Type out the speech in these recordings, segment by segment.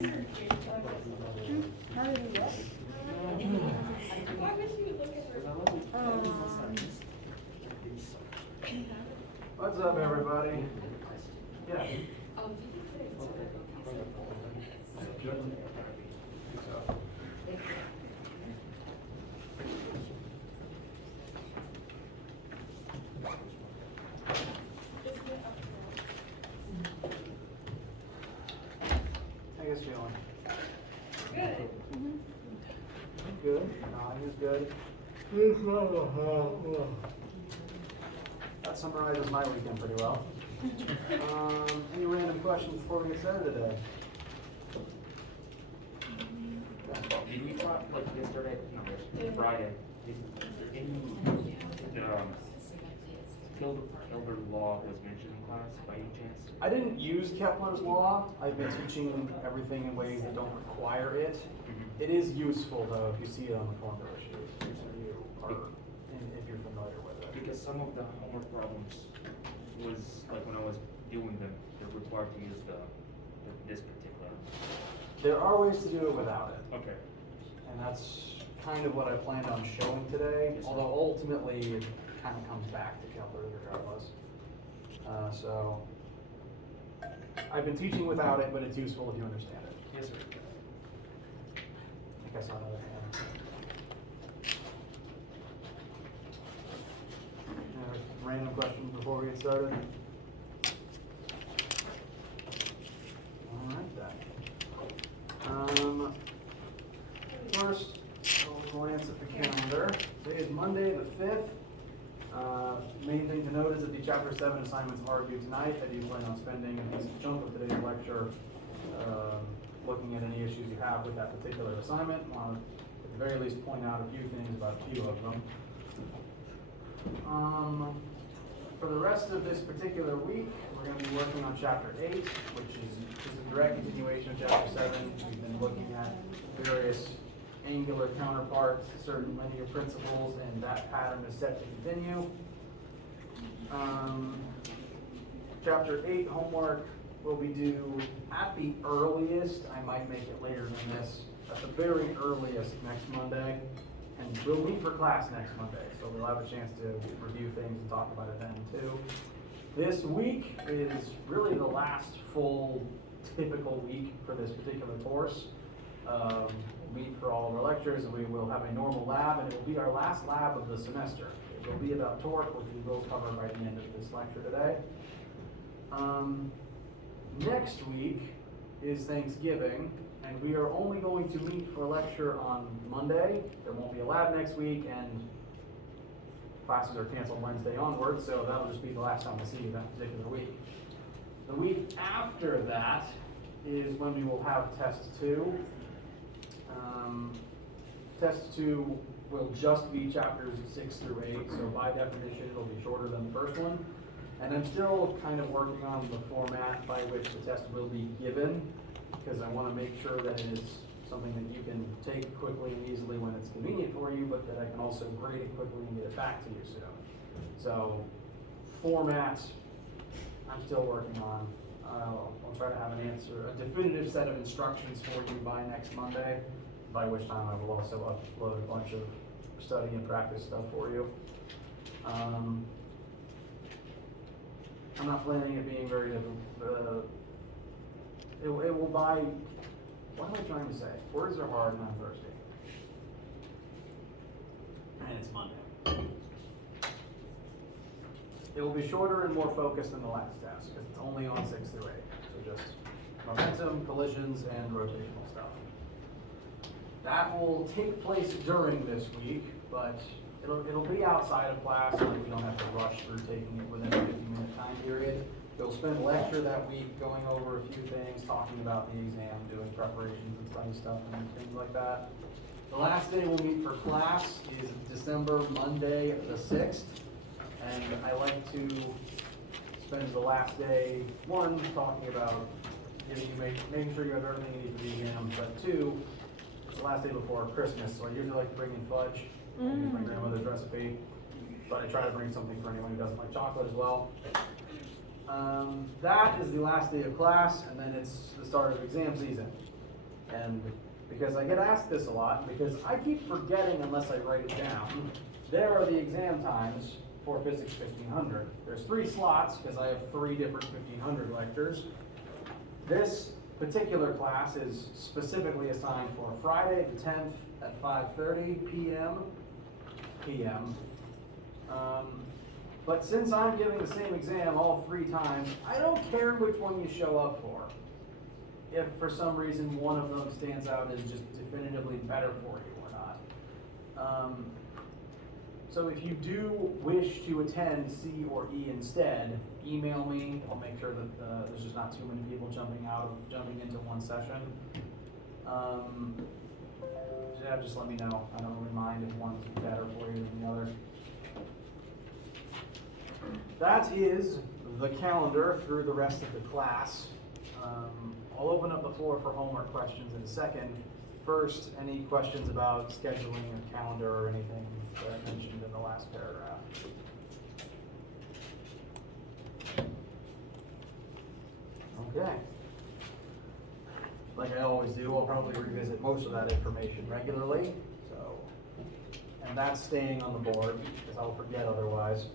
What's up, everybody? Yeah. Good. How you guys feeling? Good. Good. Nodding is good. That summarizes my weekend pretty well. Any random questions before we get started today? Did we talk like yesterday, Friday? Kepler law was mentioned in class by any chance? I didn't use Kepler's law. I've been teaching everything in ways that don't require it. It is useful though if you see it on the formula sheet, if you're familiar with it. Because some of the homework problems was like when I was doing them, they're required to use this particular. There are ways to do it without it. Okay. And that's kind of what I planned on showing today, Yes, sir. although ultimately it kind of comes back to Kepler regardless. So I've been teaching without it, but it's useful if you understand it. Yes, sir. I think I saw another hand. Random questions before we get started? All right then. First, we'll glance at the calendar. Today is Monday the 5th. Main thing to note is that the Chapter 7 assignments are due tonight. I do plan on spending a decent chunk of today's lecture looking at any issues you have with that particular assignment. I want to, at the very least, point out a few things about a few of them. For the rest of this particular week, we're going to be working on Chapter 8, which is a direct continuation of Chapter 7. We've been looking at various angular counterparts, certain linear principles, and that pattern is set to continue. Chapter 8 homework will be due at the earliest. I might make it later than this. At the very earliest next Monday. And we'll meet for class next Monday, so we'll have a chance to review things and talk about it then too. This week is really the last full typical week for this particular course. We'll meet for all of our lectures, and we will have a normal lab, and it will be our last lab of the semester. It will be about torque, which we will cover by the end of this lecture today. Next week is Thanksgiving, and we are only going to meet for a lecture on Monday. There won't be a lab next week, and classes are canceled Wednesday onward, so that'll just be the last time we'll see you that particular week. The week after that is when we will have Test 2. Test 2 will just be chapters 6 through 8, so by definition it'll be shorter than the first one. And I'm still kind of working on the format by which the test will be given, because I want to make sure that it is something that you can take quickly and easily when it's convenient for you, but that I can also grade it quickly and get it back to you soon. So, format, I'm still working on. I'll try to have an answer, a definitive set of instructions for you by next Monday, by which time I will also upload a bunch of study and practice stuff for you. I'm not planning it being very difficult. It will buy, what am I trying to say? Words are hard and I'm thirsty. And it's Monday. It will be shorter and more focused than the last test, because it's only on 6 through 8. So just momentum, collisions, and rotational stuff. That will take place during this week, but it'll be outside of class, so we don't have to rush through taking it within a 50-minute time period. We'll spend a lecture that week going over a few things, talking about the exam, doing preparations and study stuff and things like that. The last day we'll meet for class is December, Monday the 6th. And I like to spend the last day, one, talking about making sure you have everything you need for the exam, but two, it's the last day before Christmas, so I usually like to bring in fudge. I use my grandmother's recipe, but I try to bring something for anyone who doesn't like chocolate as well. That is the last day of class, and then it's the start of exam season. And because I get asked this a lot, because I keep forgetting unless I write it down, there are the exam times for Physics 1500. There's 3 slots, because I have 3 different 1500 lectures. This particular class is specifically assigned for Friday the 10th at 5:30 p.m. But since I'm giving the same exam all 3 times, I don't care which one you show up for. If for some reason one of them stands out as just definitively better for you or not. So if you do wish to attend C or E instead, email me. I'll make sure that there's just not too many people jumping into one session. Yeah, just let me know. I don't really mind if one's better for you than the other. That is the calendar through the rest of the class. I'll open up the floor for homework questions in a second. First, any questions about scheduling a calendar or anything that I mentioned in the last paragraph? Okay. Like I always do, I'll probably revisit most of that information regularly. And that's staying on the board because I'll forget otherwise.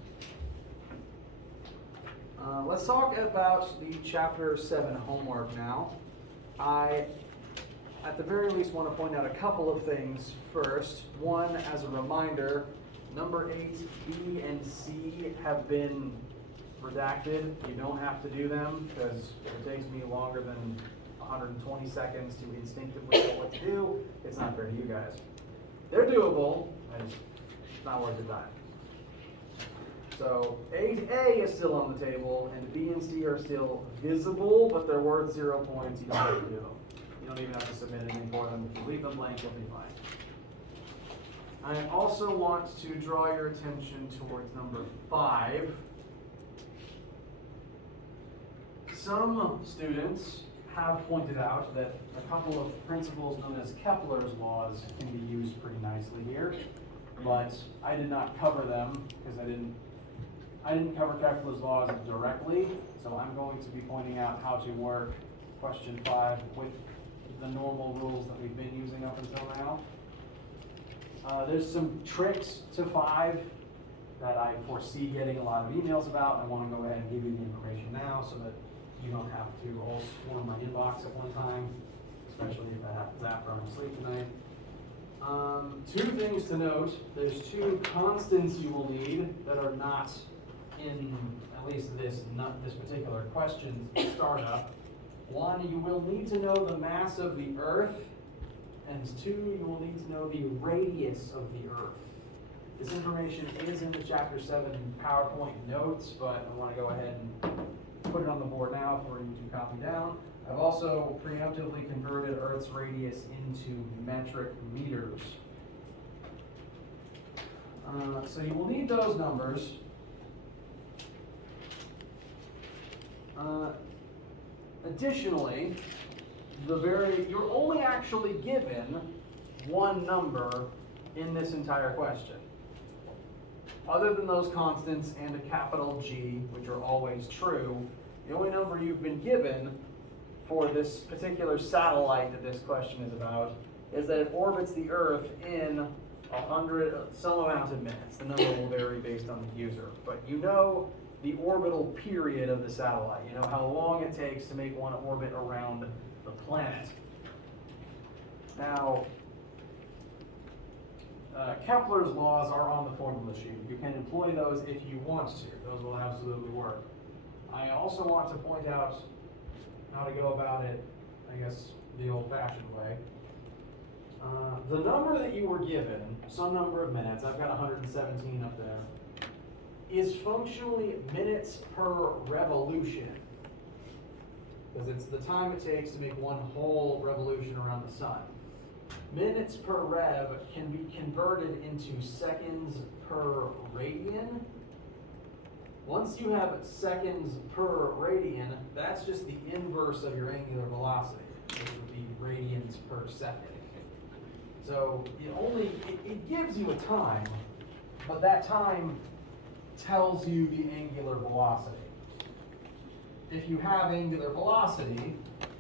Let's talk about the Chapter 7 homework now. I, at the very least, want to point out a couple of things first. One, as a reminder, number 8, B and C have been redacted. You don't have to do them because it takes me longer than 120 seconds to instinctively know what to do. It's not fair to you guys. They're doable, and it's not worth the time. So 8A is still on the table, and B and C are still visible, but they're worth 0 points. You don't have to do them. You don't even have to submit anything for them. If you leave them blank, you'll be fine. I also want to draw your attention towards number 5. Some students have pointed out that a couple of principles known as Kepler's laws can be used pretty nicely here, but I did not cover them because I didn't cover Kepler's laws directly, so I'm going to be pointing out how to work question 5 with the normal rules that we've been using up until now. There's some tricks to 5 that I foresee getting a lot of emails about. I want to go ahead and give you the information now so that you don't have to all swarm my inbox at one time, especially if that happens after I'm asleep tonight. 2 things to note. There's 2 constants you will need that are not in at least this particular question startup. 1, you will need to know the mass of the Earth, and 2, you will need to know the radius of the Earth. This information is in the Chapter 7 PowerPoint notes, but I want to go ahead and put it on the board now for you to copy down. I've also preemptively converted Earth's radius into metric meters. So you will need those numbers. Additionally, you're only actually given 1 number in this entire question. Other than those constants and a capital G, which are always true, the only number you've been given for this particular satellite that this question is about is that it orbits the Earth in some amount of minutes. The number will vary based on the user, but you know the orbital period of the satellite. You know how long it takes to make one orbit around the planet. Now, Kepler's laws are on the formula sheet. You can employ those if you want to. Those will absolutely work. I also want to point out how to go about it, I guess, the old-fashioned way. The number that you were given, some number of minutes, I've got 117 up there, is functionally minutes per revolution, because it's the time it takes to make one whole revolution around the sun. Minutes per rev can be converted into seconds per radian. Once you have seconds per radian, that's just the inverse of your angular velocity, which would be radians per second. So it gives you a time, but that time tells you the angular velocity. If you have angular velocity,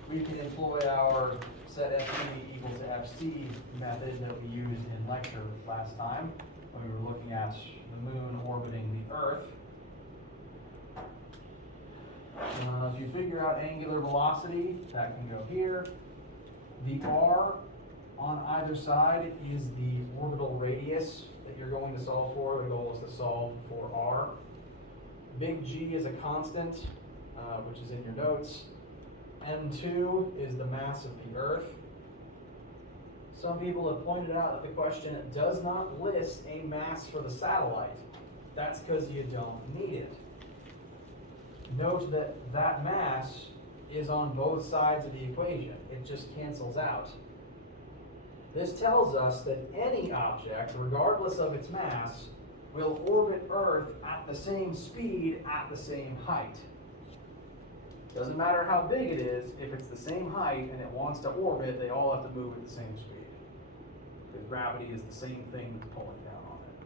we can employ our set FP equals FC method that we used in lecture last time when we were looking at the moon orbiting the Earth. If you figure out angular velocity, that can go here. The R on either side is the orbital radius that you're going to solve for. The goal is to solve for R. Big G is a constant, which is in your notes. M2 is the mass of the Earth. Some people have pointed out that the question does not list a mass for the satellite. That's because you don't need it. Note that that mass is on both sides of the equation. It just cancels out. This tells us that any object, regardless of its mass, will orbit Earth at the same speed at the same height. Doesn't matter how big it is, if it's the same height and it wants to orbit, they all have to move at the same speed. Because gravity is the same thing that's pulling down on it.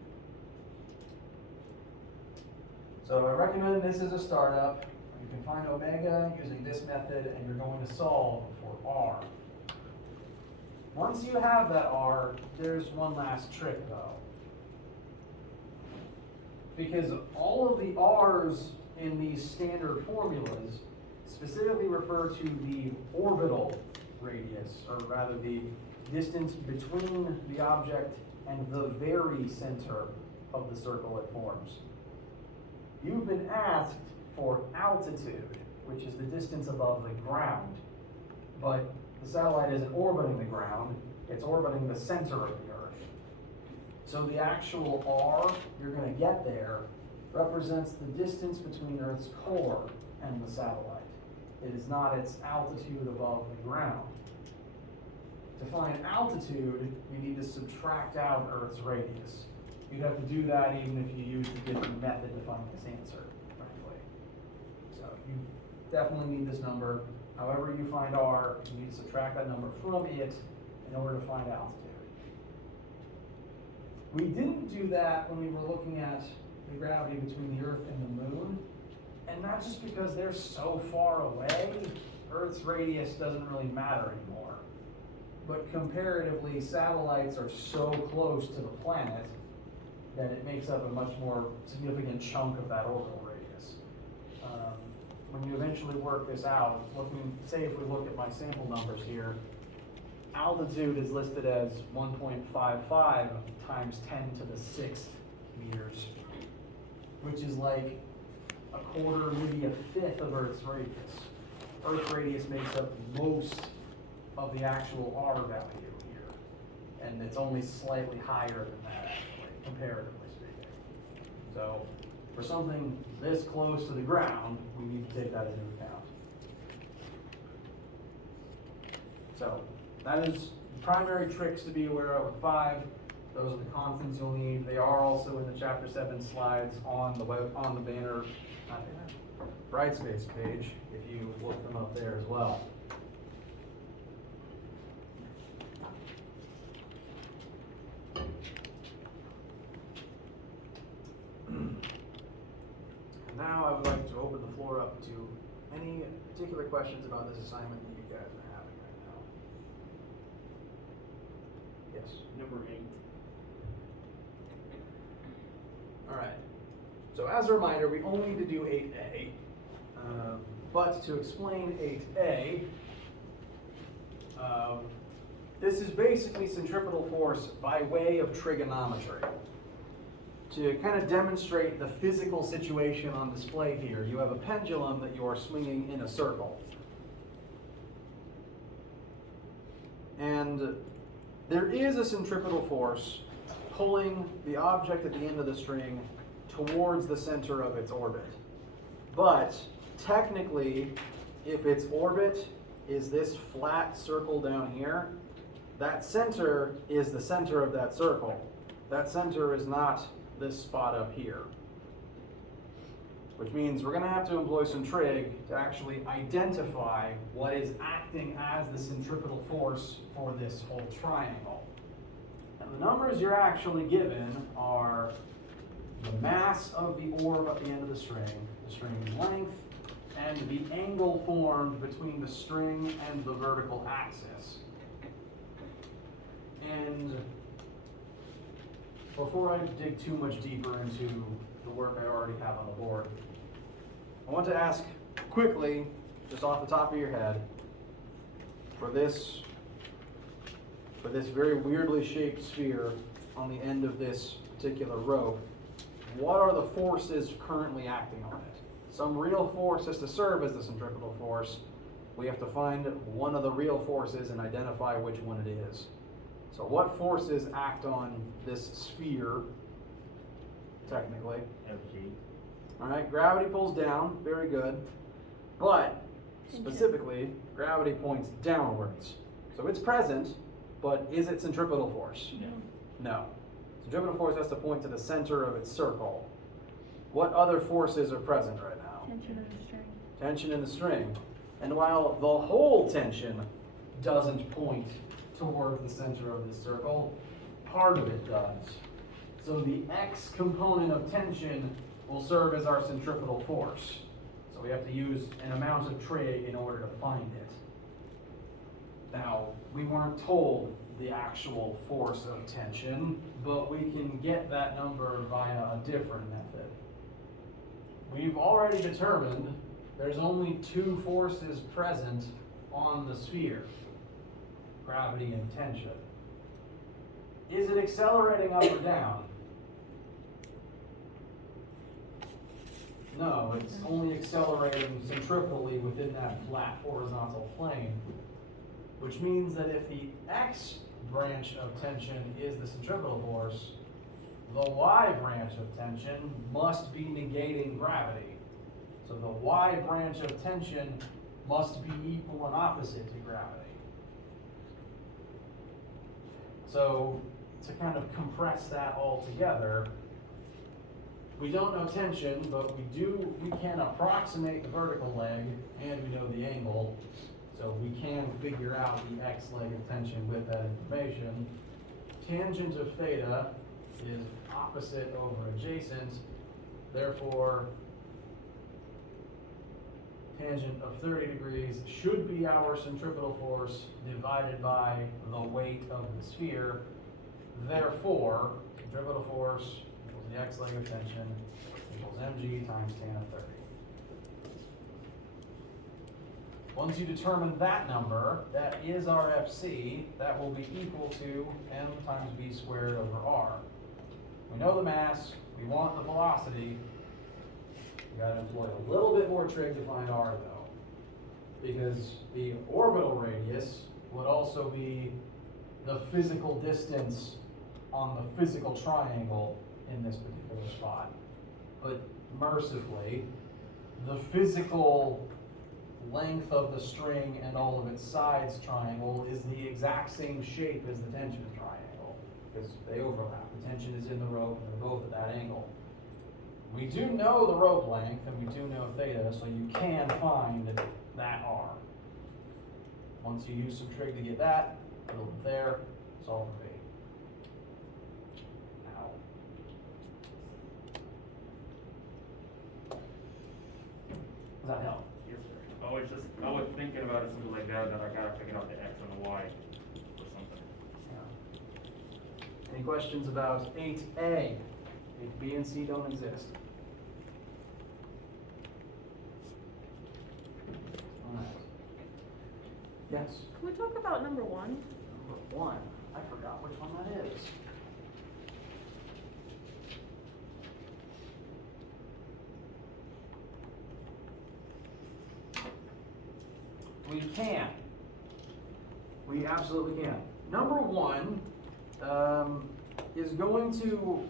So I recommend this as a startup. You can find omega using this method, and you're going to solve for R. Once you have that R, there's one last trick though. Because all of the R's in these standard formulas specifically refer to the orbital radius, or rather the distance between the object and the very center of the circle it forms. You've been asked for altitude, which is the distance above the ground, but the satellite isn't orbiting the ground, it's orbiting the center of the Earth. So the actual R you're going to get there represents the distance between Earth's core and the satellite. It is not its altitude above the ground. To find altitude, you need to subtract out Earth's radius. You'd have to do that even if you used a different method to find this answer, frankly. So you definitely need this number. However you find R, you need to subtract that number from it in order to find altitude. We didn't do that when we were looking at the gravity between the Earth and the Moon, and not just because they're so far away, Earth's radius doesn't really matter anymore. But comparatively, satellites are so close to the planet that it makes up a much more significant chunk of that orbital radius. When you eventually work this out, say if we look at my sample numbers here, altitude is listed as 1.55 times 10 to the 6th meters, which is like a quarter, maybe a fifth of Earth's radius. Earth radius makes up most of the actual R value here, and it's only slightly higher than that actually, comparatively speaking. So for something this close to the ground, we need to take that into account. So that is primary tricks to be aware of with 5. Those are the constants you'll need. They are also in the Chapter 7 slides on the banner, not banner, Brightspace page, if you look them up there as well. Now I would like to open the floor up to any particular questions about this assignment that you guys are having right now. Yes? Number 8. All right. So as a reminder, we only need to do 8A. But to explain 8A, this is basically centripetal force by way of trigonometry. To kind of demonstrate the physical situation on display here, you have a pendulum that you are swinging in a circle. And there is a centripetal force pulling the object at the end of the string towards the center of its orbit. But technically, if its orbit is this flat circle down here, that center is the center of that circle. That center is not this spot up here. Which means we're going to have to employ some trig to actually identify what is acting as the centripetal force for this whole triangle. And the numbers you're actually given are the mass of the orb at the end of the string's length, and the angle formed between the string and the vertical axis. And before I dig too much deeper into the work I already have on the board, I want to ask quickly, just off the top of your head, for this very weirdly shaped sphere on the end of this particular rope, what are the forces currently acting on it? Some real force has to serve as the centripetal force. We have to find one of the real forces and identify which one it is. So what forces act on this sphere, technically? FG. All right, gravity pulls down, very good. But specifically, gravity points downwards. So it's present, but is it centripetal force? No. No. Centripetal force has to point to the center of its circle. What other forces are present right now? Tension in the string. Tension in the string. And while the whole tension doesn't point towards the center of the circle, part of it does. So the x component of tension will serve as our centripetal force. So we have to use an amount of trig in order to find it. Now, we weren't told the actual force of tension, but we can get that number via a different method. We've already determined there's only two forces present on the sphere: gravity and tension. Is it accelerating up or down? No, it's only accelerating centripetally within that flat horizontal plane, which means that if the x branch of tension is the centripetal force, the y branch of tension must be negating gravity. So the y branch of tension must be equal and opposite to gravity. So to kind of compress that all together, we don't know tension, but we can approximate the vertical leg, and we know the angle. So we can figure out the x leg of tension with that information. Tangent of theta is opposite over adjacent. Therefore, tangent of 30 degrees should be our centripetal force divided by the weight of the sphere. Therefore, centripetal force equals the x leg of tension equals mg times tan of 30. Once you determine that number, that is our FC, that will be equal to m times v squared over r. We know the mass, we want the velocity. We gotta employ a little bit more trig to find r though, because the orbital radius would also be the physical distance on the physical triangle in this particular spot. But mercifully, the physical length of the string and all of its sides triangle is the exact same shape as the tension triangle, because they overlap. The tension is in the rope and they're both at that angle. We do know the rope length and we do know theta, so you can find that r. Once you use some trig to get that, a little bit there, solve for v. Now, does that help? Yes, sir. I was thinking about it something like that I gotta figure out the x and the y or something. Yeah. Any questions about 8A? 8B and C don't exist. All right. Yes? Can we talk about number one? Number one. I forgot which one that is. We can. We absolutely can. Number one is going to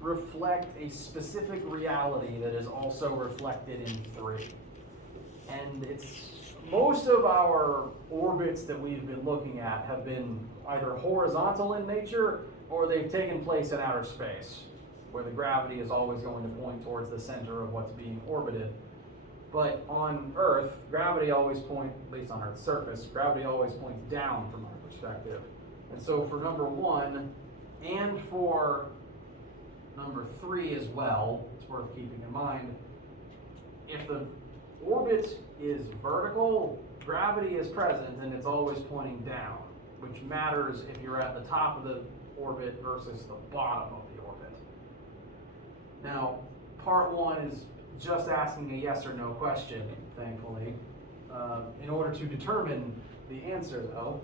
reflect a specific reality that is also reflected in 3. And it's most of our orbits that we've been looking at have been either horizontal in nature or they've taken place in outer space, where the gravity is always going to point towards the center of what's being orbited. But on Earth, gravity always points, at least on Earth's surface, gravity always points down from our perspective. And so for number one, and for number 3 as well, it's worth keeping in mind, if the orbit is vertical, gravity is present, and it's always pointing down, which matters if you're at the top of the orbit versus the bottom of the orbit. Now, part one is just asking a yes or no question, thankfully. In order to determine the answer, though,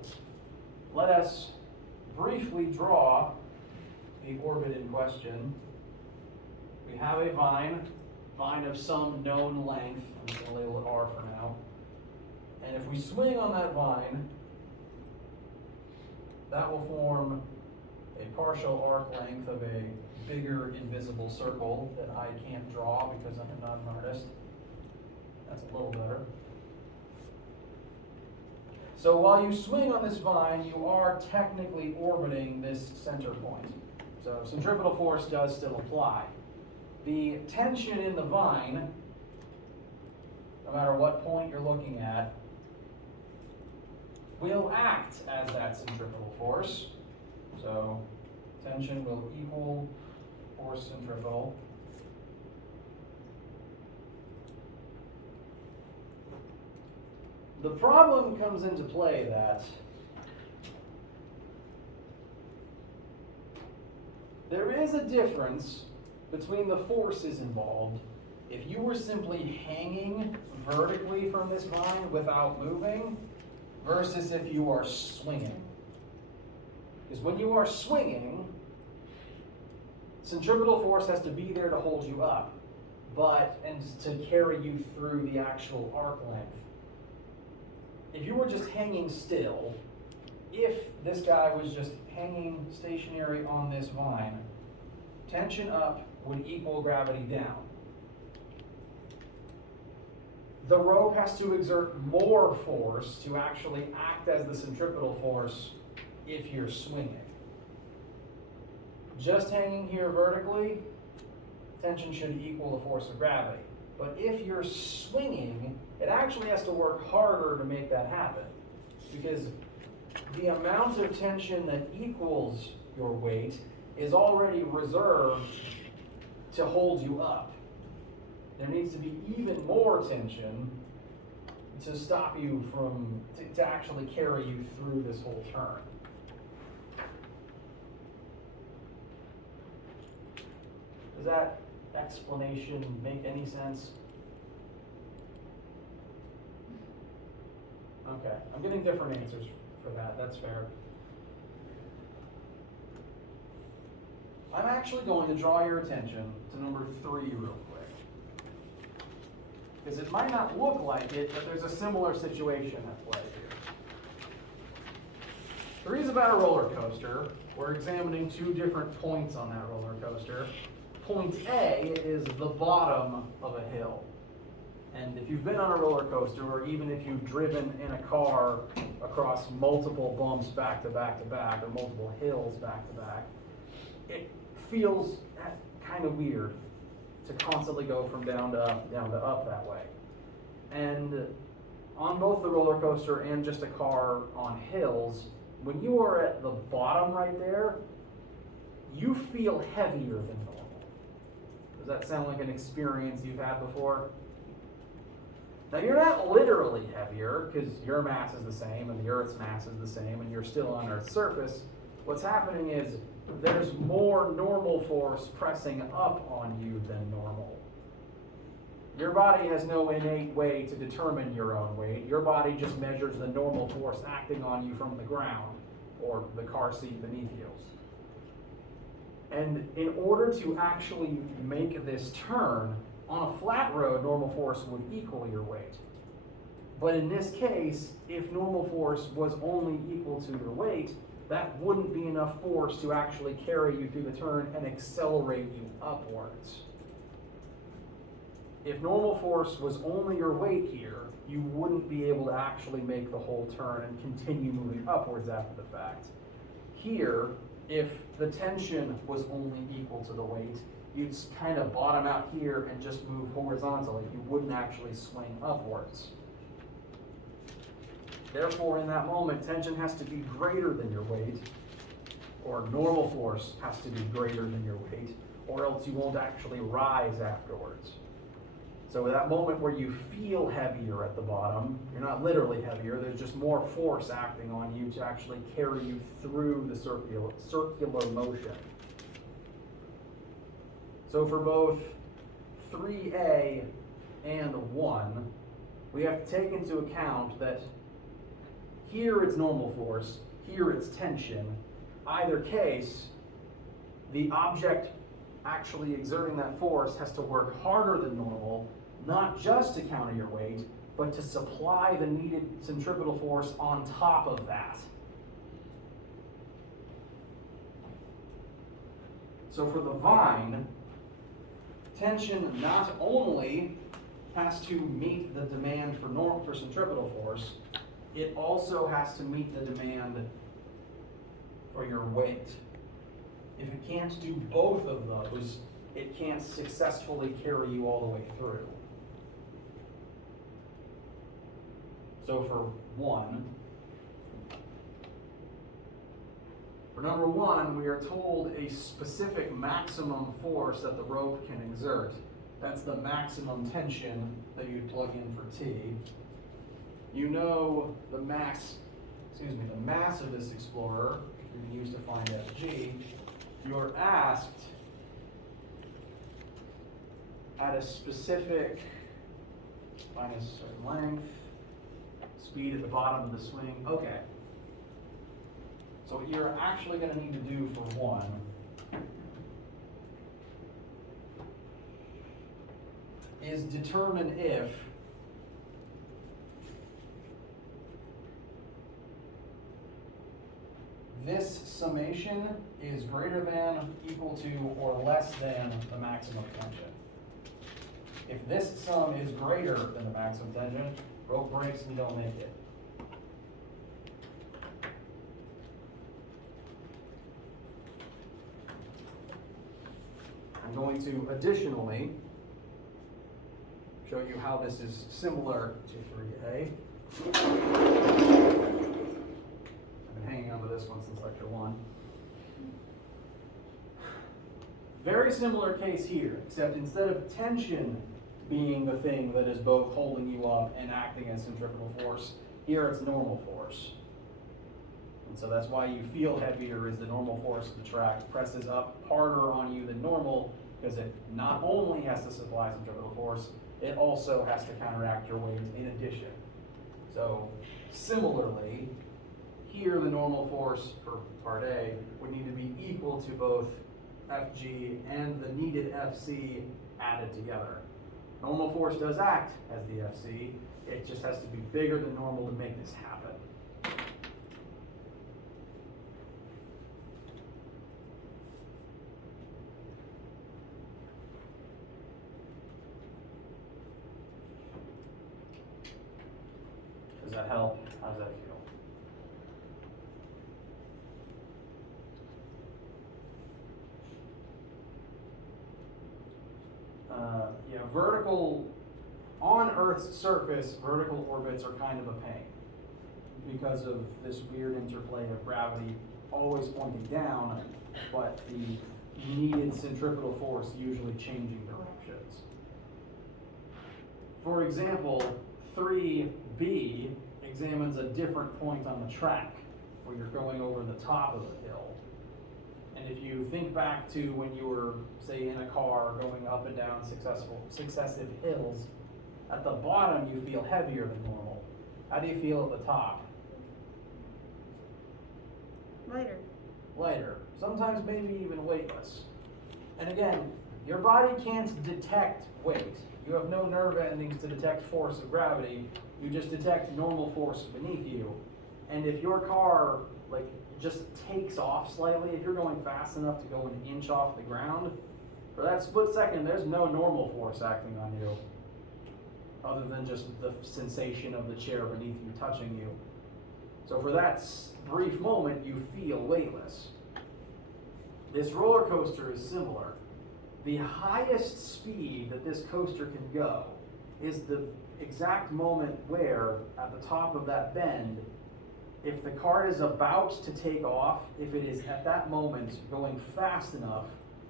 let us briefly draw the orbit in question. We have a vine of some known length. I'm just going to label it R for now. And if we swing on that vine, that will form a partial arc length of a bigger invisible circle that I can't draw because I'm not an artist. That's a little better. So while you swing on this vine, you are technically orbiting this center point. So centripetal force does still apply. The tension in the vine, no matter what point you're looking at, will act as that centripetal force. So tension will equal force centripetal. The problem comes into play that there is a difference between the forces involved. If you were simply hanging vertically from this vine without moving versus if you are swinging. Because when you are swinging, centripetal force has to be there to hold you up, and to carry you through the actual arc length. If you were just hanging still, if this guy was just hanging stationary on this vine, tension up would equal gravity down. The rope has to exert more force to actually act as the centripetal force if you're swinging. Just hanging here vertically, tension should equal the force of gravity. But if you're swinging, it actually has to work harder to make that happen. Because the amount of tension that equals your weight is already reserved to hold you up. There needs to be even more tension to stop you from, to actually carry you through this whole turn. Does that explanation make any sense? Okay, I'm getting different answers for that, that's fair. I'm actually going to draw your attention to number 3 real quick. Because it might not look like it, but there's a similar situation at play here. 3 is about a roller coaster. We're examining 2 different points on that roller coaster. Point A is the bottom of a hill. And if you've been on a roller coaster, or even if you've driven in a car across multiple bumps back to back to back, or multiple hills back to back, it feels kind of weird to constantly go from down to up that way. And on both the roller coaster and just a car on hills, when you are at the bottom right there, you feel heavier than normal. Does that sound like an experience you've had before? Now, you're not literally heavier, because your mass is the same and the Earth's mass is the same and you're still on Earth's surface. What's happening is there's more normal force pressing up on you than normal. Your body has no innate way to determine your own weight. Your body just measures the normal force acting on you from the ground or the car seat beneath you. And in order to actually make this turn, on a flat road, normal force would equal your weight. But in this case, if normal force was only equal to your weight, that wouldn't be enough force to actually carry you through the turn and accelerate you upwards. If normal force was only your weight here, you wouldn't be able to actually make the whole turn and continue moving upwards after the fact. Here, if the tension was only equal to the weight, you'd kind of bottom out here and just move horizontally. You wouldn't actually swing upwards. Therefore, in that moment, tension has to be greater than your weight, or normal force has to be greater than your weight, or else you won't actually rise afterwards. So at that moment where you feel heavier at the bottom, you're not literally heavier, there's just more force acting on you to actually carry you through the circular motion. So for both 3A and 1, we have to take into account that here it's normal force, here it's tension. Either case, the object actually exerting that force has to work harder than normal, not just to counter your weight, but to supply the needed centripetal force on top of that. So for the vine, tension not only has to meet the demand for centripetal force, it also has to meet the demand for your weight. If it can't do both of those, it can't successfully carry you all the way through. So for number one, we are told a specific maximum force that the rope can exert. That's the maximum tension that you'd plug in for T. You know the mass of this explorer you can use to find Fg. You're asked at a specific, find a certain length, speed at the bottom of the swing. Okay. So what you're actually going to need to do for 1 is determine if this summation is greater than, equal to, or less than the maximum tension. If this sum is greater than the maximum tension, rope breaks and you don't make it. I'm going to additionally show you how this is similar to 3A. I've been hanging on to this one since lecture 1. Very similar case here, except instead of tension being the thing that is both holding you up and acting as centripetal force, here it's normal force. And so that's why you feel heavier, is the normal force of the track presses up harder on you than normal, because it not only has to supply centripetal force, it also has to counteract your weight in addition. So similarly, here the normal force for part A would need to be equal to both Fg and the needed Fc added together. Normal force does act as the Fc, it just has to be bigger than normal to make this happen. Does that help? How does that feel? Vertical, on Earth's surface, vertical orbits are kind of a pain because of this weird interplay of gravity always pointing down, but the needed centripetal force usually changing directions. For example, 3B examines a different point on the track where you're going over the top of the hill. And if you think back to when you were, say, in a car going up and down successive hills, at the bottom you feel heavier than normal. How do you feel at the top? Lighter. Lighter. Sometimes maybe even weightless. And again, your body can't detect weight. You have no nerve endings to detect force of gravity. You just detect normal force beneath you. And if your car, just takes off slightly, if you're going fast enough to go an inch off the ground, for that split second, there's no normal force acting on you, other than just the sensation of the chair beneath you touching you. So for that brief moment, you feel weightless. This roller coaster is similar. The highest speed that this coaster can go is the exact moment where, at the top of that bend, if the cart is about to take off, if it is at that moment going fast enough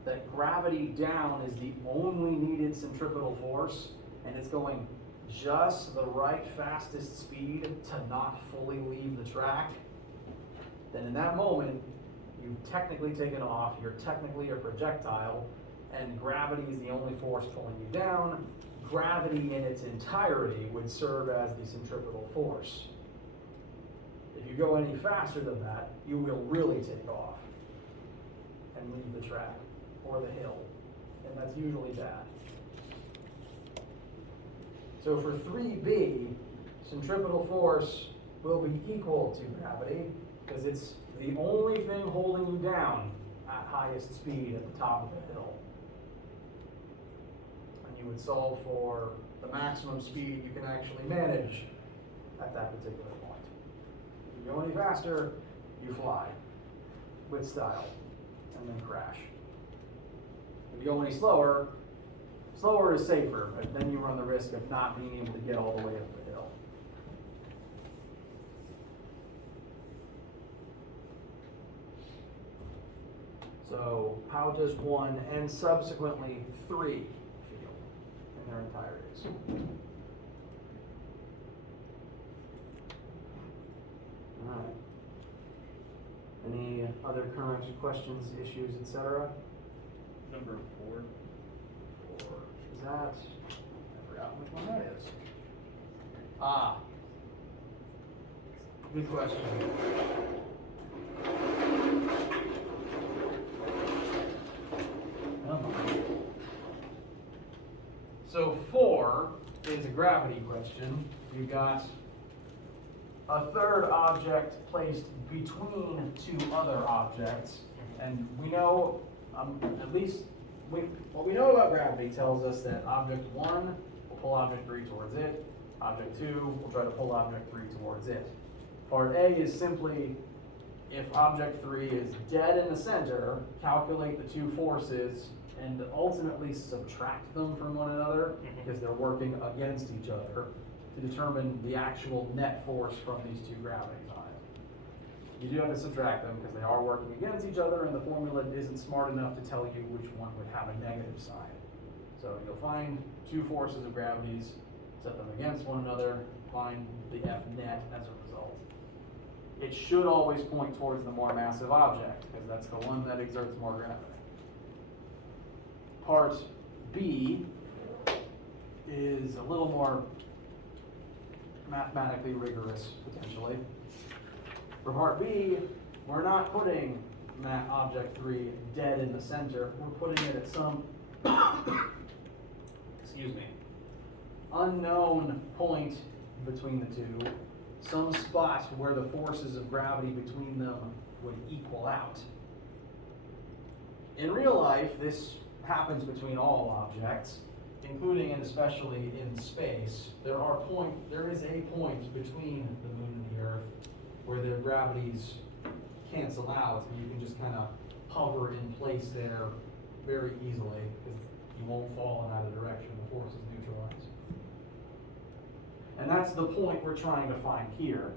that gravity down is the only needed centripetal force, and it's going just the right fastest speed to not fully leave the track, then in that moment, you've technically taken off, you're technically a projectile, and gravity is the only force pulling you down. Gravity in its entirety would serve as the centripetal force. If you go any faster than that, you will really take off and leave the track or the hill, and that's usually bad. So for 3B, centripetal force will be equal to gravity because it's the only thing holding you down at highest speed at the top of the hill. And you would solve for the maximum speed you can actually manage at that particular point. If you go any faster, you fly with style and then crash. If you go any slower, slower is safer, but then you run the risk of not being able to get all the way up the hill. So how does 1 and subsequently 3 feel in their entireties? All right. Any other current questions, issues, etc.? Number 4. Is that, I forgot which one that is. Ah. Good question. So 4 is a gravity question. You've got a third object placed between 2 other objects, and we know, at least, what we know about gravity tells us that object 1 will pull object 3 towards it, object 2 will try to pull object 3 towards it. Part A is simply, if object 3 is dead in the center, calculate the 2 forces and ultimately subtract them from one another because they're working against each other to determine the actual net force from these 2 gravity lines. You do have to subtract them because they are working against each other, and the formula isn't smart enough to tell you which one would have a negative sign. So you'll find 2 forces of gravities, set them against one another, find the F net as a result. It should always point towards the more massive object because that's the one that exerts more gravity. Part B is a little more mathematically rigorous, potentially. For part B, we're not putting object 3 dead in the center. We're putting it at some, excuse me, unknown point between the 2, some spot where the forces of gravity between them would equal out. In real life, this happens between all objects, including and especially in space. There is a point between the moon and the earth where their gravities cancel out and you can just kind of hover in place there very easily because you won't fall in either direction. The force is neutralized. And that's the point we're trying to find here.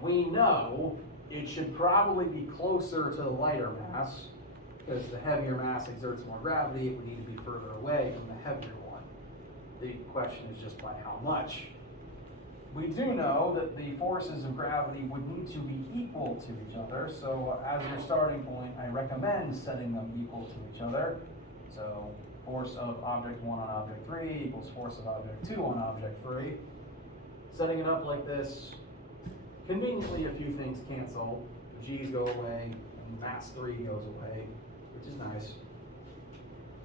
We know it should probably be closer to the lighter mass because the heavier mass exerts more gravity. It would need to be further away from the heavier one. The question is just by how much. We do know that the forces of gravity would need to be equal to each other, so as your starting point, I recommend setting them equal to each other. So force of object 1 on object 3 equals force of object 2 on object 3. Setting it up like this, conveniently a few things cancel. G's go away, and mass 3 goes away, which is nice.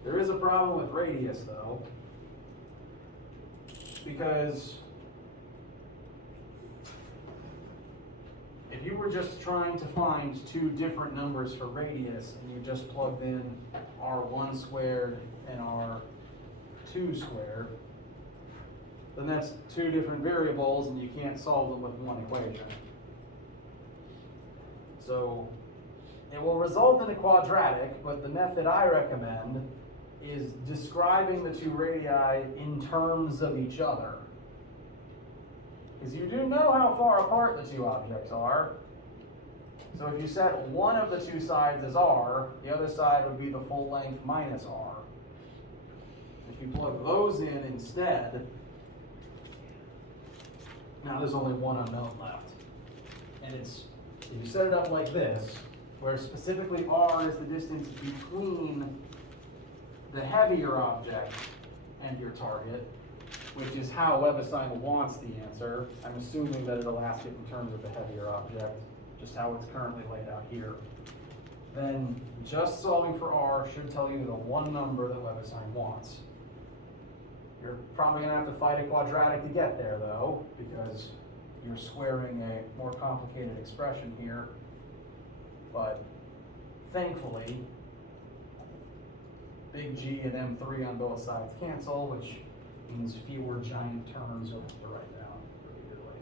There is a problem with radius though, because if you were just trying to find 2 different numbers for radius and you just plugged in r1 squared and r2 squared, then that's 2 different variables and you can't solve them with one equation. So it will result in a quadratic, but the method I recommend is describing the 2 radii in terms of each other. Because you do know how far apart the 2 objects are. So if you set one of the 2 sides as r, the other side would be the full length minus r. If you plug those in instead, now there's only one unknown left. And it's, if you set it up like this, where specifically r is the distance between the heavier object and your target, which is how WebAssign wants the answer. I'm assuming that it'll ask it in terms of the heavier object, just how it's currently laid out here. Then just solving for r should tell you the one number that WebAssign wants. You're probably gonna have to fight a quadratic to get there though, because you're squaring a more complicated expression here. But thankfully, big G and M3 on both sides cancel, which means fewer giant terms you'll have to write down repeatedly.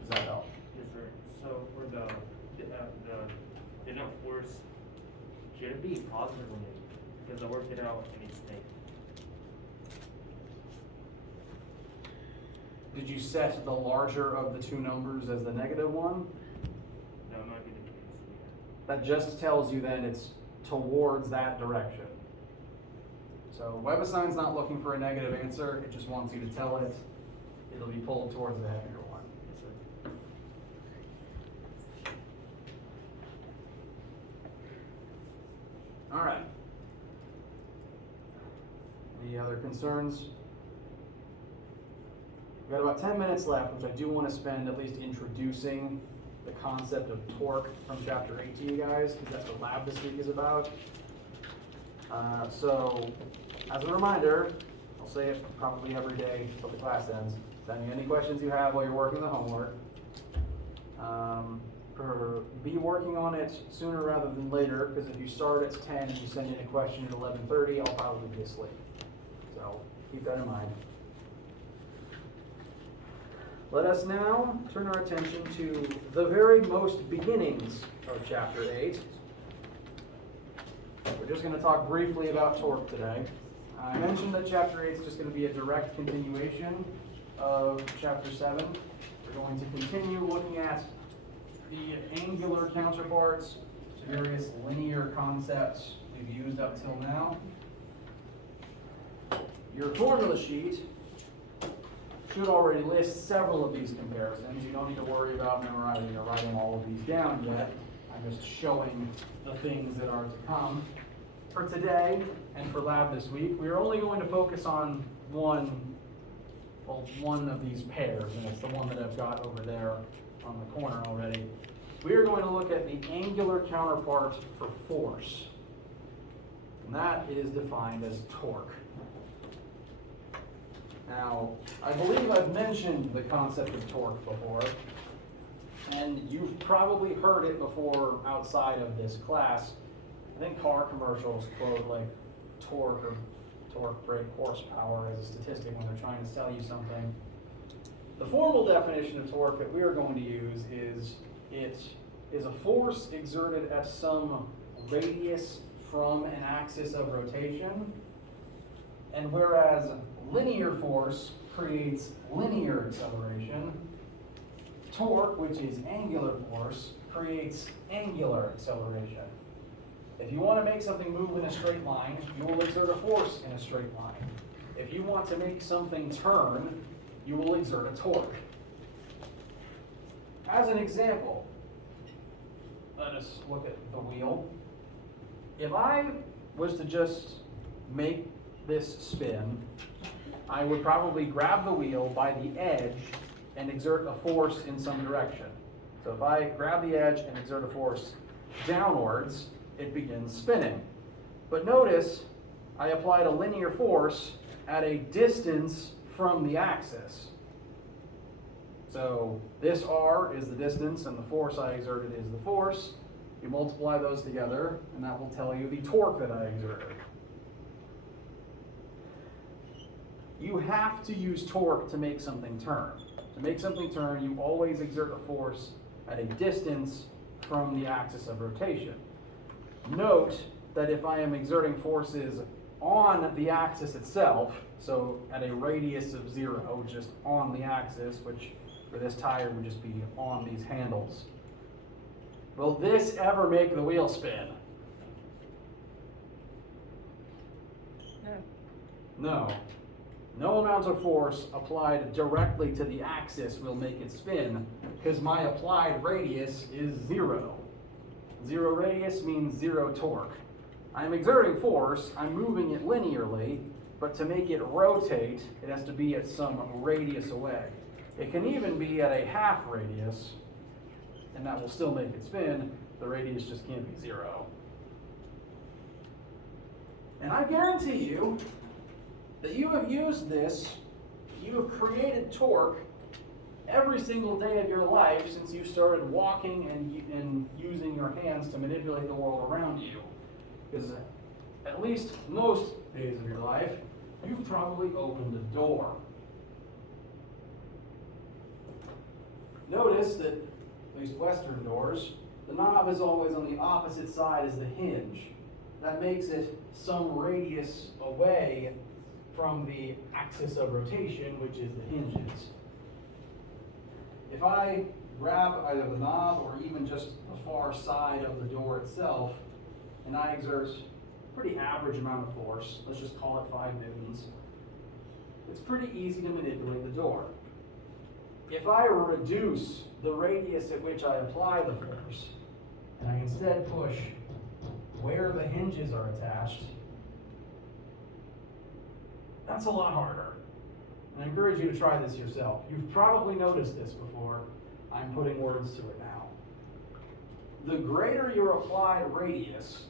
Does that help? Yes, sir. So for the net force, should it be positive or negative? Because I worked it out and it's negative. Did you set the larger of the two numbers as the negative one? That might be the case. That just tells you then it's towards that direction. So WebAssign's not looking for a negative answer, it just wants you to tell it it'll be pulled towards the heavier one. Yes, sir. All right. Any other concerns? We've got about 10 minutes left, which I do want to spend at least introducing the concept of torque from chapter 8 to you guys, because that's what lab this week is about. So, as a reminder, I'll say it probably every day until the class ends. Send me any questions you have while you're working the homework. Be working on it sooner rather than later, because if you start at 10 and you send in a question at 11:30, I'll probably be asleep. So, keep that in mind. Let us now turn our attention to the very most beginnings of chapter 8. We're just going to talk briefly about torque today. I mentioned that chapter 8 is just going to be a direct continuation of chapter 7. We're going to continue looking at the angular counterparts to various linear concepts we've used up till now. Your formula sheet should already list several of these comparisons. You don't need to worry about memorizing or writing all of these down yet. I'm just showing the things that are to come. For today and for lab this week, we're only going to focus on one of these pairs, and it's the one that I've got over there on the corner already. We are going to look at the angular counterpart for force, and that is defined as torque. Now, I believe I've mentioned the concept of torque before, and you've probably heard it before outside of this class. I think car commercials quote like torque or torque brake horsepower as a statistic when they're trying to sell you something. The formal definition of torque that we are going to use is it is a force exerted at some radius from an axis of rotation, and whereas linear force creates linear acceleration, torque, which is angular force, creates angular acceleration. If you want to make something move in a straight line, you will exert a force in a straight line. If you want to make something turn, you will exert a torque. As an example, let us look at the wheel. If I was to just make this spin, I would probably grab the wheel by the edge and exert a force in some direction. So if I grab the edge and exert a force downwards, it begins spinning. But notice, I applied a linear force at a distance from the axis. So this R is the distance and the force I exerted is the force. You multiply those together and that will tell you the torque that I exerted. You have to use torque to make something turn. To make something turn, you always exert a force at a distance from the axis of rotation. Note that if I am exerting forces on the axis itself, so at a radius of 0, just on the axis, which for this tire would just be on these handles, Will this ever make the wheel spin? No. No. No amount of force applied directly to the axis will make it spin, because my applied radius is 0. 0 radius means 0 torque. I'm exerting force, I'm moving it linearly, but to make it rotate, it has to be at some radius away. It can even be at a half radius, and that will still make it spin. The radius just can't be 0. And I guarantee you that you have used this, you have created torque every single day of your life since you started walking and using your hands to manipulate the world around you. Because at least most days of your life, you've probably opened a door. Notice that, at least Western doors, the knob is always on the opposite side as the hinge. That makes it some radius away from the axis of rotation, which is the hinges. If I grab either the knob or even just the far side of the door itself, and I exert a pretty average amount of force, let's just call it 5 newtons, it's pretty easy to manipulate the door. If I reduce the radius at which I apply the force, and I instead push where the hinges are attached, that's a lot harder. And I encourage you to try this yourself. You've probably noticed this before. I'm putting words to it now. The greater your applied radius,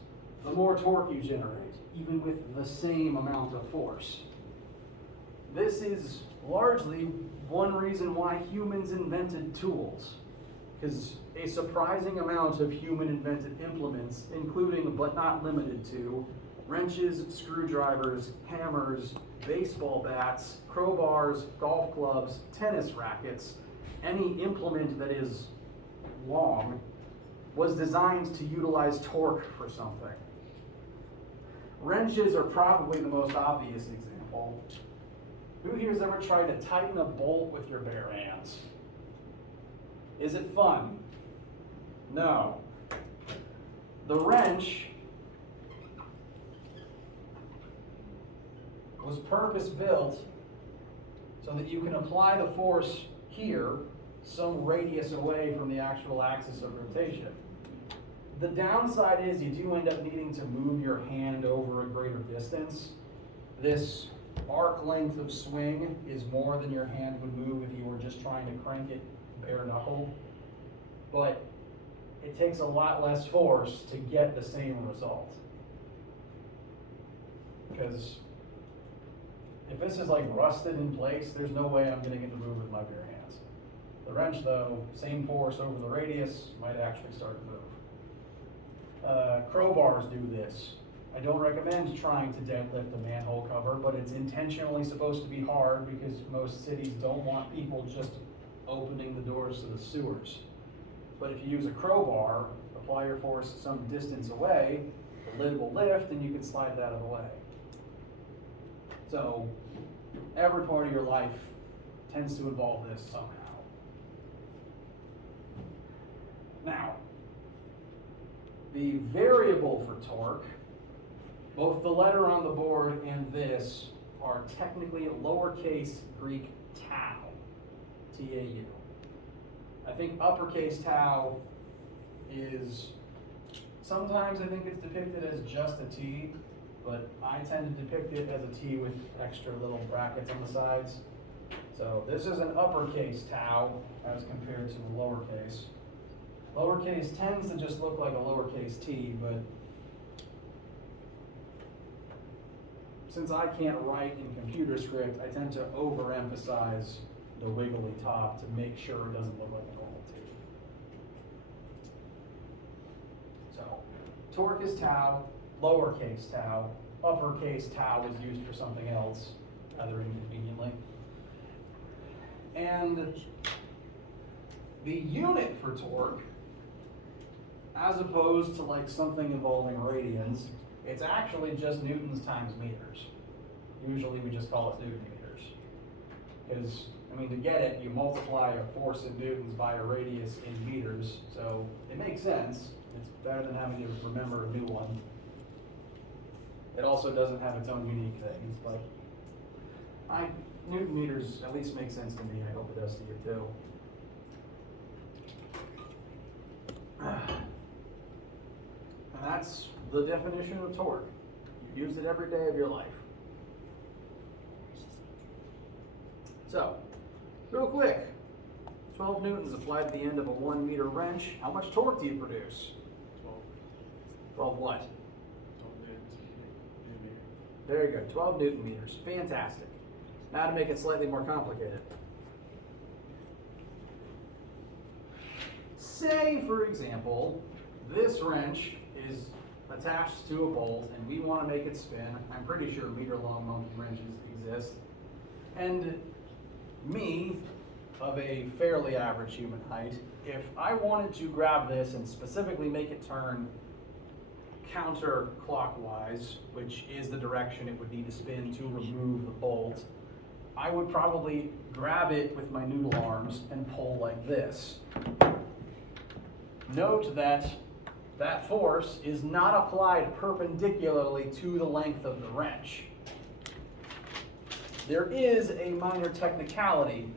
the more torque you generate, even with the same amount of force. This is largely one reason why humans invented tools, because a surprising amount of human invented implements, including but not limited to wrenches, screwdrivers, hammers, baseball bats, crowbars, golf clubs, tennis rackets, any implement that is long, was designed to utilize torque for something. Wrenches are probably the most obvious example. Who here has ever tried to tighten a bolt with your bare hands? Is it fun? No. The wrench was purpose-built so that you can apply the force here, some radius away from the actual axis of rotation. The downside is you do end up needing to move your hand over a greater distance. This arc length of swing is more than your hand would move if you were just trying to crank it bare knuckle. But it takes a lot less force to get the same result. Because if this is like rusted in place, there's no way I'm getting it to move with my bare hands. The wrench though, same force over the radius, might actually start to move. Crowbars do this. I don't recommend trying to deadlift a manhole cover, but it's intentionally supposed to be hard because most cities don't want people just opening the doors to the sewers. But if you use a crowbar, apply your force some distance away, the lid will lift and you can slide it out of the way. So every part of your life tends to involve this somehow. Now, the variable for torque, both the letter on the board and this are technically lowercase Greek tau, T-A-U. I think uppercase tau is, sometimes I think it's depicted as just a T, but I tend to depict it as a T with extra little brackets on the sides. So this is an uppercase tau as compared to a lowercase. Lowercase tends to just look like a lowercase t, but since I can't write in computer script, I tend to overemphasize the wiggly top to make sure it doesn't look like a normal t. So, torque is tau, lowercase tau, uppercase tau is used for something else, rather inconveniently. And the unit for torque, as opposed to like something involving radians, it's actually just newtons times meters. Usually we just call it Newton meters. Because I mean, to get it, you multiply a force in newtons by a radius in meters, so it makes sense. It's better than having to remember a new one. It also doesn't have its own unique things, but Newton meters at least make sense to me. I hope it does to you too. And that's the definition of torque. You use it every day of your life. So, real quick, 12 newtons applied to the end of a 1 meter wrench. How much torque do you produce? 12 what? Very good, 12 newton meters. Fantastic. Now to make it slightly more complicated. Say, for example, this wrench is attached to a bolt and we want to make it spin. I'm pretty sure meter-long monkey wrenches exist. And me, of a fairly average human height, if I wanted to grab this and specifically make it turn counterclockwise, which is the direction it would need to spin to remove the bolt, I would probably grab it with my noodle arms and pull like this. Note that that force is not applied perpendicularly to the length of the wrench. There is a minor technicality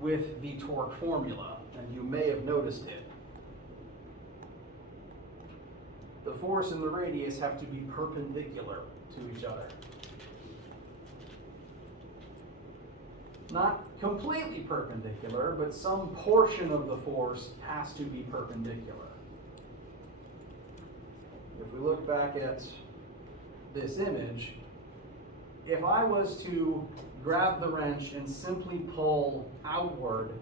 with the torque formula, and you may have noticed it. The force and the radius have to be perpendicular to each other. Not completely perpendicular, but some portion of the force has to be perpendicular. If we look back at this image, if I was to grab the wrench and simply pull outward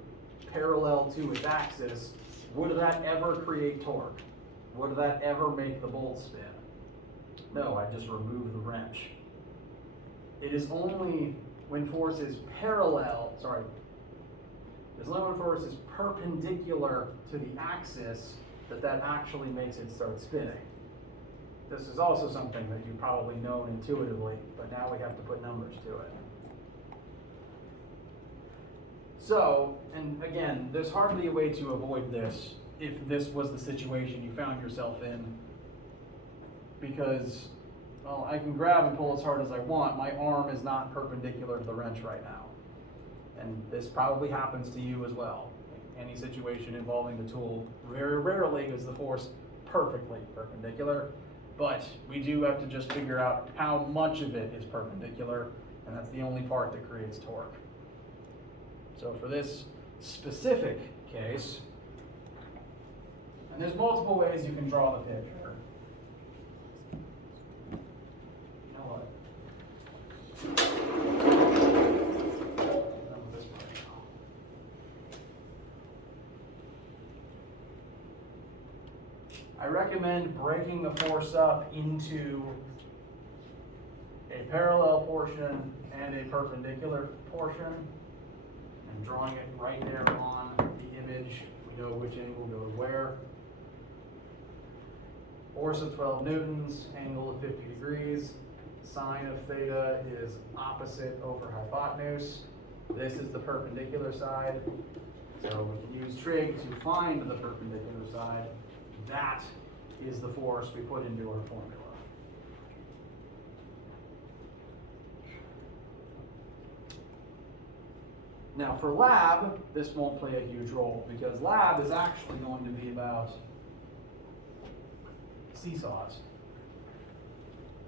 parallel to its axis, would that ever create torque? Would that ever make the bolt spin? No, I just remove the wrench. It is only when force is force is perpendicular to the axis that actually makes it start spinning. This is also something that you've probably known intuitively, but now we have to put numbers to it. So, and again, there's hardly a way to avoid this if this was the situation you found yourself in, because, well, I can grab and pull as hard as I want. My arm is not perpendicular to the wrench right now. And this probably happens to you as well. Any situation involving the tool, very rarely is the force perfectly perpendicular, but we do have to just figure out how much of it is perpendicular, and that's the only part that creates torque. So for this specific case, and there's multiple ways you can draw the picture. You know what? I recommend breaking the force up into a parallel portion and a perpendicular portion, and drawing it right there on the image. We know which angle goes where. Force of 12 newtons, angle of 50 degrees. Sine of theta is opposite over hypotenuse. This is the perpendicular side. So we can use trig to find the perpendicular side. That is the force we put into our formula. Now for lab, this won't play a huge role because lab is actually going to be about seesaws.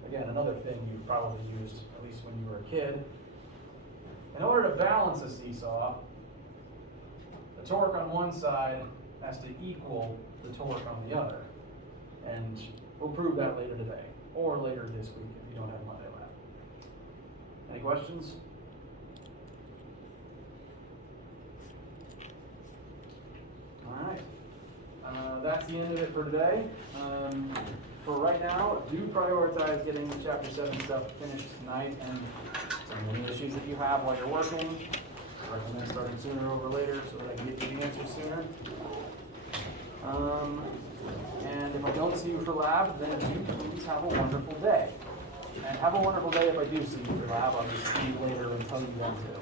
Again, another thing you've probably used, at least when you were a kid. In order to balance a seesaw, the torque on one side has to equal the torque on the other. And we'll prove that later today, or later this week if you don't have Monday lab. Any questions? All right. That's the end of it for today. For right now, do prioritize getting the Chapter 7 stuff finished tonight, and any issues that you have while you're working, I recommend starting sooner over later so that I can get you the answers sooner. And if I don't see you for lab, then do please have a wonderful day. And have a wonderful day if I do see you for lab. I'll just see you later and tell you then too.